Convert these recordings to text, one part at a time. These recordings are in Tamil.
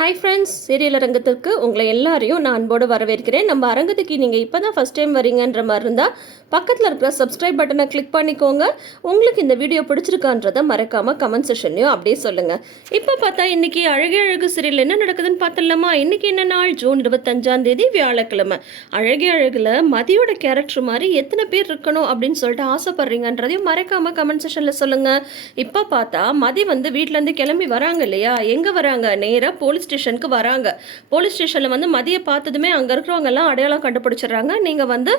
ஹாய் ஃப்ரெண்ட்ஸ், சீரியல் அரங்கத்திற்கு உங்களை எல்லாரையும் நான் அன்போடு வரவேற்கிறேன். நம்ம அரங்கத்துக்கு நீங்கள் இப்போ தான் ஃபஸ்ட் டைம் வரீங்கன்ற மாதிரி இருந்தால் பக்கத்தில் இருக்கிற சப்ஸ்கிரைப் பட்டனை கிளிக் பண்ணிக்கோங்க. உங்களுக்கு இந்த வீடியோ பிடிச்சிருக்கான்றதை மறக்காமல் கமெண்ட் செஷன்லையும் அப்படியே சொல்லுங்கள். இப்போ பார்த்தா இன்றைக்கி அழகே அழகு சீரியல் என்ன நடக்குதுன்னு பார்த்துடலாமா? இன்றைக்கி என்ன நாள்? ஜூன் 25 வியாழக்கிழமை. அழகே அழகில் மதியோட கேரக்டர் மாதிரி எத்தனை பேர் இருக்கணும் அப்படின்னு சொல்லிட்டு ஆசைப்படுறீங்கன்றதையும் மறக்காமல் கமெண்ட் செஷனில் சொல்லுங்கள். இப்போ பார்த்தா மதி வீட்டிலேருந்து கிளம்பி வராங்க இல்லையா? எங்கே வராங்க? நேராக போலீஸ் ஸ்டேஷனுக்கு வராங்க. போலீஸ் ஸ்டேஷனில் மதியை பார்த்ததுமே அங்கே இருக்கிறவங்க எல்லாம் அடையாளம் கண்டுபிடிச்சிடுறாங்க. நீங்கள்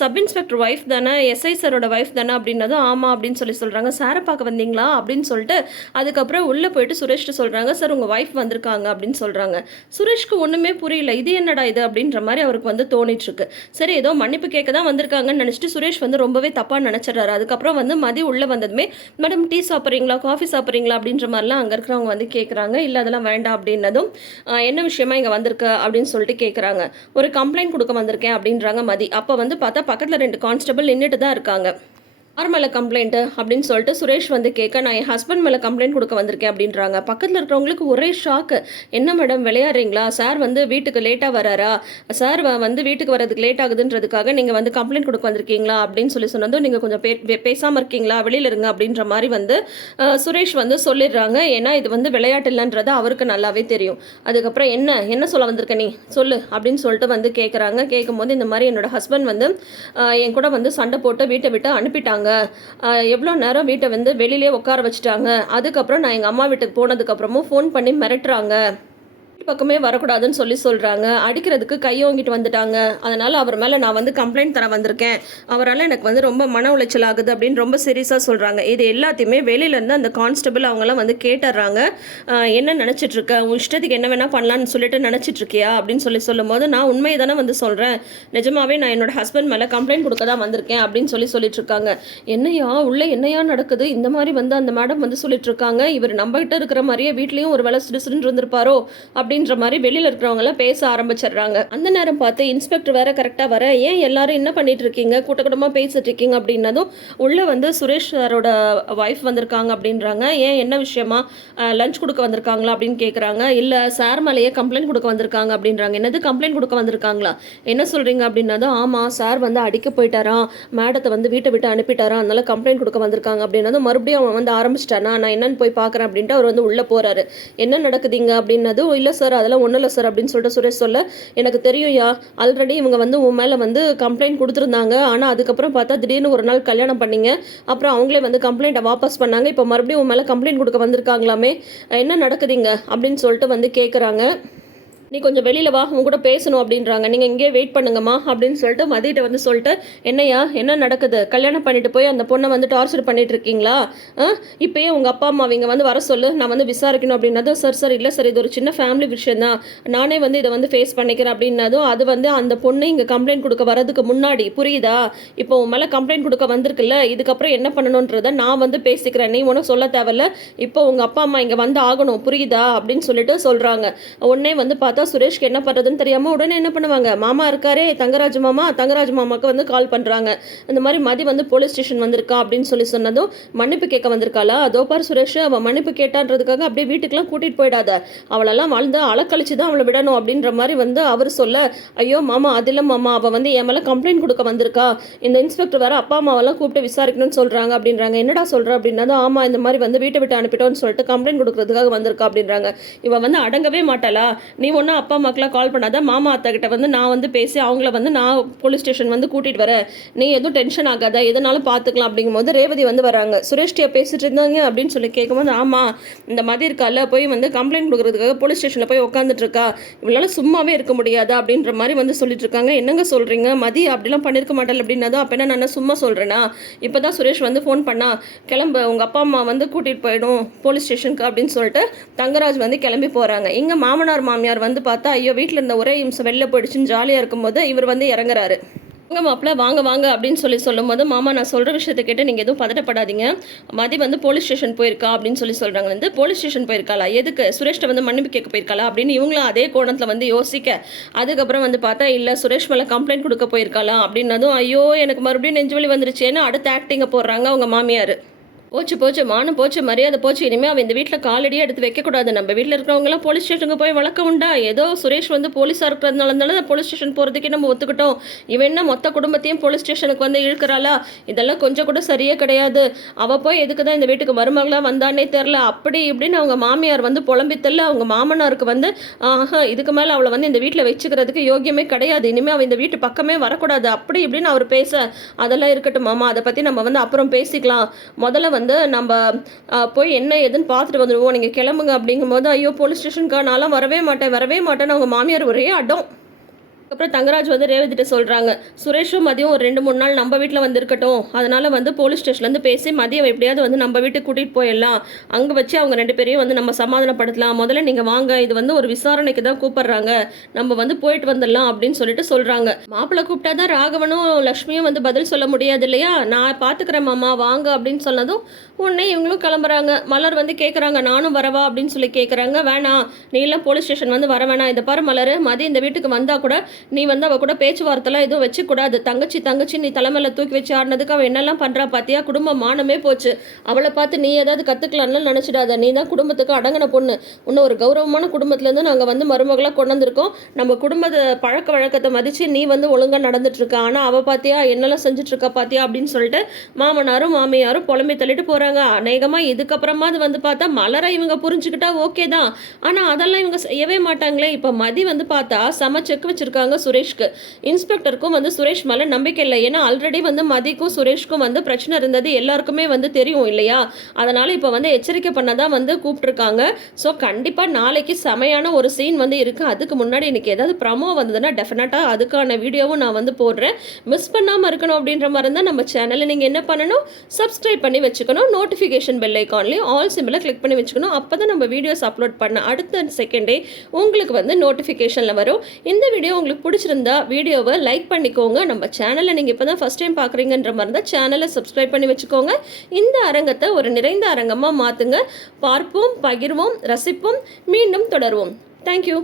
சப் இன்ஸ்பெக்டர் ஒய்ஃப் தானே, எஸ்ஐ சாரோட ஒய்ஃப் தானே அப்படின்னதும் ஆமாம் அப்படின்னு சொல்கிறாங்க. சாரை பார்க்க வந்தீங்களா அப்படின்னு சொல்லிட்டு அதுக்கப்புறம் உள்ளே போயிட்டு சுரேஷ்ட்டு சொல்கிறாங்க, சார் உங்கள் ஒய்ஃப் வந்திருக்காங்க அப்படின்னு சொல்கிறாங்க. சுரேஷ்க்கு ஒன்றுமே புரியல, இது என்னடா இது அப்படின்ற மாதிரி அவருக்கு தோணிட்டுருக்கு. சரி, ஏதோ மன்னிப்பு கேட்க தான் வந்திருக்காங்கன்னு நினச்சிட்டு சுரேஷ் ரொம்பவே தப்பாக நினச்சிட்றாரு. அதுக்கப்புறம் மதி உள்ளே வந்ததுமே, மேடம் டீ சாப்பிட்றீங்களா, காஃபி சாப்பிட்றீங்களா அப்படின்ற மாதிரிலாம் அங்கே இருக்கிறவங்க கேட்குறாங்க. இல்லை அதெல்லாம் வேண்டாம் அப்படின்னதும் என்ன விஷயமா இங்கே வந்திருக்க அப்படின்னு சொல்லிட்டு கேட்குறாங்க. ஒரு கம்ப்ளைண்ட் கொடுக்க வந்திருக்கேன் அப்படின்றாங்க மதி. அப்போ பார்த்தா பக்கத்தில் 2 கான்ஸ்டபிள் நின்றுட்டு தான் இருக்காங்க. யார் மேலே கம்ப்ளைண்ட்டு அப்படின்னு சொல்லிட்டு சுரேஷ் கேட்க, நான் என் ஹஸ்பண்ட் மேலே கம்ப்ளைண்ட் கொடுக்க வந்திருக்கேன் அப்படின்றாங்க. பக்கத்தில் இருக்கிறவங்களுக்கு ஒரே ஷாக்கு. என்ன மேடம் விளையாடுறீங்களா? சார் வீட்டுக்கு லேட்டாக வராரா? சார் வீட்டுக்கு வரதுக்கு லேட் ஆகுதுன்றதுக்காக நீங்கள் கம்ப்ளைண்ட் கொடுக்க வந்திருக்கீங்களா அப்படின்னு சொன்னதும், நீங்கள் கொஞ்சம் பேசாமல் இருக்கீங்களா, வெளியில் இருங்க அப்படின்ற மாதிரி சுரேஷ் சொல்லிடுறாங்க. ஏன்னா இது விளையாட்டு இல்லைன்றது அவருக்கு நல்லாவே தெரியும். அதுக்கப்புறம் என்ன சொல்ல வந்திருக்க நீ சொல்லு அப்படின்னு சொல்லிட்டு கேட்குறாங்க. கேட்கும்போது இந்த மாதிரி என்னோட ஹஸ்பண்ட் என் கூட சண்டை போட்டு வீட்டை விட்டு அனுப்பிட்டாங்க. எவ்வளோ நேரம் வீட்டை வெளியிலே உட்கார வச்சுட்டாங்க. அதுக்கப்புறம் நான் எங்கள் அம்மா வீட்டுக்கு போனதுக்கப்புறமும் ஃபோன் பண்ணி மிரட்டுறாங்க. பக்கமே வரக்கூடாதுன்னு சொல்கிறாங்க. அடிக்கிறதுக்கு கையோங்கிட்டு வந்துட்டாங்க. அதனால் அவர் மேலே நான் கம்ப்ளைண்ட் தர வந்திருக்கேன். அவரால் எனக்கு ரொம்ப மன உளைச்சல் ஆகுது அப்படின்னு ரொம்ப சீரியஸாக சொல்கிறாங்க. இது எல்லாத்தையுமே வெளியிலேருந்து அந்த கான்ஸ்டபிள் அவங்களாம் கேட்டுடுறாங்க. என்ன நினச்சிட்ருக்க, உன் இஷ்டத்துக்கு என்ன வேணால் பண்ணலான்னு சொல்லிட்டு நினச்சிட்ருக்கியா அப்படின்னு சொல்லும் போது, நான் உண்மையை தானே சொல்கிறேன், நிஜமாவே நான் என்னோட ஹஸ்பண்ட் மேலே கம்ப்ளைண்ட் கொடுக்க தான் வந்திருக்கேன் அப்படின்னு சொல்லிட்டு இருக்காங்க. என்னையா உள்ளே என்னையா நடக்குது இந்த மாதிரி அந்த மேடம் சொல்லிட்டு இருக்காங்க. இவர் நம்மகிட்ட இருக்கிற மாதிரியே வீட்லேயும் ஒரு வேலை சிறுசுன்னு இருந்திருப்பாரோ அப்படின்ற மாதிரி வெளியில் இருக்கிறவங்களாம் பேச ஆரம்பிச்சிடுறாங்க. அந்த நேரம் பார்த்து இன்ஸ்பெக்டர் வேற கரெக்டாக வர, ஏன் எல்லாரும் என்ன பண்ணிட்டு இருக்கீங்க, கூட்டமாக பேசிட்டு இருக்கீங்க அப்படின்னதும், உள்ள சுரேஷ் சாரோட ஒய்ஃப் வந்திருக்காங்க அப்படின்றாங்க. ஏன் என்ன விஷயமா, லஞ்ச் கொடுக்க வந்திருக்காங்களா அப்படின்னு கேட்குறாங்க. இல்லை சார் மேலேயே கம்ப்ளைண்ட் கொடுக்க வந்திருக்காங்க அப்படின்றாங்க. என்னது கம்ப்ளைண்ட் கொடுக்க வந்திருக்காங்களா, என்ன சொல்கிறீங்க அப்படின்னதும், ஆமாம் சார் அடிக்க போயிட்டாராம், மேடத்தை வீட்டை விட்டு அனுப்பிட்டாராம், அதனால கம்ப்ளைண்ட் கொடுக்க வந்திருக்காங்க அப்படின்னதும், மறுபடியும் அவன் ஆரம்பிச்சிட்டானா, நான் என்னன்னு போய் பார்க்குறேன் அப்படின்ட்டு அவர் உள்ளே போகிறாரு. என்ன நடக்குதுங்க அப்படின்னதும், இல்லை சார் அதெல்லாம் ஒன்றும் இல்லை சார் அப்படின்னு சொல்லிட்டு சுரேஷ் சொல்ல, எனக்கு தெரியும்யா, ஆல்ரெடி இவங்க உன் மேலே கம்ப்ளைண்ட் கொடுத்துருந்தாங்க. ஆனால் அதுக்கப்புறம் பார்த்தா திடீர்னு ஒரு நாள் கல்யாணம் பண்ணிங்க, அப்புறம் அவங்களே கம்ப்ளைண்ட்டை வாபஸ் பண்ணாங்க. இப்போ மறுபடியும் உன் மேலே கம்ப்ளைண்ட் கொடுக்க வந்திருக்காங்களாமே, என்ன நடக்குதுங்க அப்படின்னு சொல்லிட்டு கேட்குறாங்க. நீ கொஞ்சம் வெளியில் வா, உங்க கூட பேசணும் அப்படின்றாங்க. நீங்கள் இங்கேயே வெயிட் பண்ணுங்கம்மா அப்படின்னு சொல்லிட்டு மதியிட்ட சொல்லிட்டு, என்னையா என்ன நடக்குது, கல்யாணம் பண்ணிட்டு போய் அந்த பொண்ணை டார்ச்சர் பண்ணிட்டு இருக்கீங்களா? இப்போயே உங்கள் அப்பா அம்மா இங்கே வர சொல்லு, நான் விசாரிக்கணும் அப்படின்னதும், சார் இல்லை சார், இது ஒரு சின்ன ஃபேமிலி விஷயம் தான், நானே இதை ஃபேஸ் பண்ணிக்கிறேன் அப்படின்னதும், அது அந்த பொண்ணு இங்கே கம்ப்ளைண்ட் கொடுக்க வரதுக்கு முன்னாடி, புரியுதா, இப்போ உன் மேலே கம்ப்ளைண்ட் கொடுக்க வந்திருக்குல்ல, இதுக்கப்புறம் என்ன பண்ணணுன்றதை நான் பேசிக்கிறேன், நீ ஒன்றும் சொல்ல தேவையில்ல, இப்போ உங்கள் அப்பா அம்மா இங்கே ஆகணும், புரியுதா அப்படின்னு சொல்லிட்டு சொல்கிறாங்க. உடனே பார்த்தா சுரேஷ்க்கு என்ன பண்ணுறதுன்னு தெரியாமல் உடனே என்ன பண்ணுவாங்க, மாமா இருக்காரே தங்கராஜ் மாமாவுக்கு கால் பண்ணுறாங்க. இந்த மாதிரி மதி போலீஸ் ஸ்டேஷன் வந்திருக்கா அப்படின்னு சொன்னதும், மன்னிப்பு கேட்க வந்திருக்காளா, அதோ பார் சுரேஷ், அவள் மன்னிப்பு கேட்டான்றதுக்காக அப்படியே வீட்டுக்கெல்லாம் கூட்டிகிட்டு போயிடாத, அவளெல்லாம் அலக்கழிச்சு தான் அவளை விடணும் அப்படின்ற மாதிரி அவர் சொல்ல, ஐயோ மாமா அதில் மாமா, அவள் என் மேலே கம்ப்ளைண்ட் கொடுக்க வந்திருக்கா, இந்த இன்ஸ்பெக்டர் வேறு அப்பா அம்மாவெல்லாம் கூப்பிட்டு விசாரிக்கணும்னு சொல்கிறாங்க அப்படின்றாங்க. என்னடா சொல்கிற அப்படின்னா, ஆமாம் இந்த மாதிரி வீட்டை விட்டு அனுப்பிட்டோன்னு சொல்லிட்டு கம்ப்ளைண்ட் கொடுக்கறதுக்காக வந்திருக்கா அப்படின்றாங்க. இவன் அடங்கவே மாட்டாளா, நீ ஒன்றும் அப்பா அம்மாக்கெலாம் கால் பண்ணாத, மாமா அத்தை கிட்ட நான் பேசி அவங்கள நான் போலீஸ் ஸ்டேஷன் கூட்டிகிட்டு வரேன், நீ எதுவும் டென்ஷன் ஆகாத, எதனாலும் பார்த்துக்கலாம் அப்படிங்கும்போது ரேவதி வராங்க. சுரேஷ்டியா பேசிட்டு இருந்தாங்க அப்படின்னு சொல்லி கேட்கும்போது, ஆமாம் இந்த மாதிரி இருக்கால, போய் கம்ப்ளைண்ட் கொடுக்குறதுக்காக போலீஸ் ஸ்டேஷனில் போய் உட்காந்துட்டு இருக்கா, இவளால் சும்மாவே இருக்க முடியாதா அப்படின்ற மாதிரி சொல்லிட்டு இருக்காங்க. என்னங்க சொல்கிறீங்க, மதி அப்படிலாம் பண்ணியிருக்க மாட்டேன் அப்படின்னா, அப்போ என்ன நான் சும்மா சொல்கிறேன்னா, இப்போ தான் சுரேஷ் ஃபோன் பண்ணா, கிளம்பு உங்கள் அப்பா அம்மா கூட்டிகிட்டு போயிடும் போலீஸ் ஸ்டேஷனுக்கு அப்படின்னு சொல்லிட்டு தங்கராஜ் கிளம்பி போகிறாங்க. இங்கே மாமனார் மாமியார் பார்த்தா, ஐயோ வீட்டில் இருந்த ஒரே நிமிஷம் வெளில போயிடுச்சுன்னு ஜாலியாக இருக்கும்போது இவர் இறங்குறாரு. வாங்க மாப்பிள்ள வாங்க வாங்க அப்படின்னு சொல்லும் போது, மாமா நான் சொல்கிற விஷயத்தை கேட்டு நீங்கள் எதுவும் பதட்டப்படாதீங்க, மதி போலீஸ் ஸ்டேஷன் போயிருக்கா அப்படின்னு சொல்கிறாங்க. போலீஸ் ஸ்டேஷன் போயிருக்காளா, எதுக்கு, சுரேஷ்ட மன்னிப்பு கேட்க போயிருக்காளா அப்படின்னு இவங்களும் அதே கோணத்தில் யோசிக்க, அதுக்கப்புறம் பார்த்தா இல்லை சுரேஷ் மேலே கம்ப்ளைண்ட் கொடுக்க போயிருக்காளா அப்படின்னதும், ஐயோ எனக்கு மறுபடியும் நெஞ்சு வலி வந்துருச்சேன்னு அடுத்த ஆக்டிங்கை போடுறாங்க அவங்க மாமியார். போச்சு போச்சு மானம் போச்சு மரியாதை போச்சு. இனிமேல் அவன் இந்த வீட்டில் காலடியே எடுத்து வைக்கக்கூடாது. நம்ம வீட்டில் இருக்கிறவங்களாம் போலீஸ் ஸ்டேஷனுக்கு போய் வழக்கம் உண்டா? ஏதோ சுரேஷ் வந்து போலீஸாக இருக்கிறதுனால போலீஸ் ஸ்டேஷன் போகிறதுக்கே நம்ம ஒத்துக்கிட்டோம். இவன் என்ன மொத்த குடும்பத்தையும் போலீஸ் ஸ்டேஷனுக்கு வந்து இழுக்கிறாளா? இதெல்லாம் கொஞ்சம் கூட சரியே கிடையாது. அவள் போய் எதுக்கு தான் இந்த வீட்டுக்கு மருமகளாக வந்தானே தெரில. அப்படி இப்படின்னு அவங்க மாமியார் வந்து புலம்பித்தல்ல அவங்க மாமனாருக்கு வந்து இதுக்கு மேலே அவளை வந்து இந்த வீட்டில் வச்சுக்கிறதுக்கு யோகியமே கிடையாது. இனிமேல் அவள் இந்த வீட்டு பக்கமே வரக்கூடாது. அப்படி இப்படின்னு அவர் பேச, அதெல்லாம் இருக்கட்டும் மாமா, அதை பற்றி நம்ம வந்து அப்புறம் பேசிக்கலாம். முதல்ல வந்து நம்ம போய் என்ன ஏதுன்னு பார்த்துட்டு வந்துடுவோம், நீங்கள் கிளம்புங்க அப்படிங்கும்போது, ஐயோ போலீஸ் ஸ்டேஷனுக்கா நான்லாம் வரவே மாட்டேன்னு அவங்க மாமியார் ஒரே அடம். அப்புறம் தங்கராஜ் வந்து ரேவதிட்ட சொல்கிறாங்க, சுரேஷும் மதியம் ஒரு 2-3 நாள் நம்ம வீட்டில் வந்து இருக்கட்டும், அதனால் வந்து போலீஸ் ஸ்டேஷன்லேருந்து பேசி மதியம் எப்படியாவது வந்து நம்ம வீட்டுக்கு கூட்டிகிட்டு போயிடலாம், அங்கே வச்சு அவங்க 2 பேரையும் வந்து நம்ம சமாதானப்படுத்தலாம், முதல்ல நீங்கள் வாங்க, இது வந்து ஒரு விசாரணைக்கு தான் கூப்பிட்றாங்க, நம்ம வந்து போயிட்டு வந்துடலாம் அப்படின்னு சொல்லிட்டு சொல்கிறாங்க. மாப்பிள்ளை கூப்பிட்டா தான் ராகவனும் லக்ஷ்மியும் வந்து பதில் சொல்ல முடியாது இல்லையா? நான் பார்த்துக்கிறேன் மாமா வாங்க அப்படின்னு சொன்னதும் உடனே இவங்களும் கிளம்புறாங்க. மலர் வந்து கேட்குறாங்க, நானும் வரவா அப்படின்னு சொல்லி கேட்குறாங்க. வேணாம், நீ எல்லாம் போலீஸ் ஸ்டேஷன் வந்து வர வேணாம், இந்த பாரு மலர், மதியம் இந்த வீட்டுக்கு வந்தால் கூட நீ வந்து அவள் கூட பேச்சுவார்த்தைலாம் எதுவும் வச்சுக்கூடாது. தங்கச்சி நீ தலைமையில் தூக்கி வச்சு ஆடினதுக்கு அவள் என்னெல்லாம் பண்ணுறா பார்த்தியா? குடும்பம் மானமே போச்சு. அவளை பார்த்து நீ ஏதாவது கற்றுக்கலான்னு நினச்சிடாத. நீ தான் குடும்பத்துக்கு அடங்கின பொண்ணு. இன்னும் ஒரு கௌரவமான குடும்பத்துலேருந்து நாங்கள் வந்து மருமகளாக கொண்டு வந்திருக்கோம். நம்ம குடும்பத்தை பழக்க வழக்கத்தை மதித்து நீ வந்து ஒழுங்காக நடந்துட்டுருக்க. ஆனால் அவள் பார்த்தியா என்னெல்லாம் செஞ்சுட்ருக்கா பார்த்தியா அப்படின்னு சொல்லிட்டு மாமனாரும் மாமியாரும் புலம்பி தள்ளிட்டு போகிறாங்க. அநேகமாக இதுக்கப்புறமா அது வந்து பார்த்தா மலரை இவங்க புரிஞ்சுக்கிட்டா ஓகே தான். ஆனால் அதெல்லாம் இவங்க செய்யவே மாட்டாங்களே. இப்போ மதி வந்து பார்த்தா செம செக் வச்சுருக்காங்க சுரேஷ்க்கு. இன்ஸ்பெக்டருக்கும் வந்து சுரேஷ் மேலே நம்பிக்கை இல்லை. ஏன்னா ஆல்ரெடி வந்து மதிக்கும் சுரேஷ்க்கும் வந்து பிரச்சனை இருந்தது எல்லாருக்குமே வந்து தெரியும் இல்லையா? அதனால் இப்போ வந்து எச்சரிக்கை பண்ணதான் வந்து கூப்பிட்ருக்காங்க. ஸோ கண்டிப்பாக நாளைக்கு செமையான ஒரு சீன் வந்து இருக்குது. அதுக்கு முன்னாடி எனக்கு ஏதாவது ப்ரமோ வந்ததுன்னா டெஃபினட்டாக அதுக்கான வீடியோவும் நான் வந்து போடுறேன். மிஸ் பண்ணாமல் இருக்கணும் அப்படின்ற மாதிரி இருந்தால் நம்ம சேனலில் நீங்கள் என்ன பண்ணணும், சப்ஸ்கிரைப் பண்ணி வச்சுக்கணும். நோட்டிஃபிகேஷன் பெல் ஐக்கான்லேயும் ஆல் சிம்பிளை கிளிக் பண்ணி வச்சுக்கணும். அப்போ தான் நம்ம வீடியோஸ் அப்லோட் பண்ண அடுத்த செகண்டே உங்களுக்கு வந்து நோட்டிஃபிகேஷனில் வரும். இந்த வீடியோ உங்களுக்கு பிடிச்சிருந்தா வீடியோவை லைக் பண்ணிக்கோங்க. நம்ம சேனலை நீங்கள் இப்போ தான் ஃபஸ்ட் டைம் பார்க்குறீங்கன்ற மாதிரி இருந்தால் சேனலை சப்ஸ்கிரைப் பண்ணி வச்சுக்கோங்க. இந்த அரங்கத்தை ஒரு நிறைந்த அரங்கமாக மாற்றுங்க. பார்ப்போம், பகிர்வோம், ரசிப்போம், மீண்டும் தொடருவோம். தேங்க்யூ.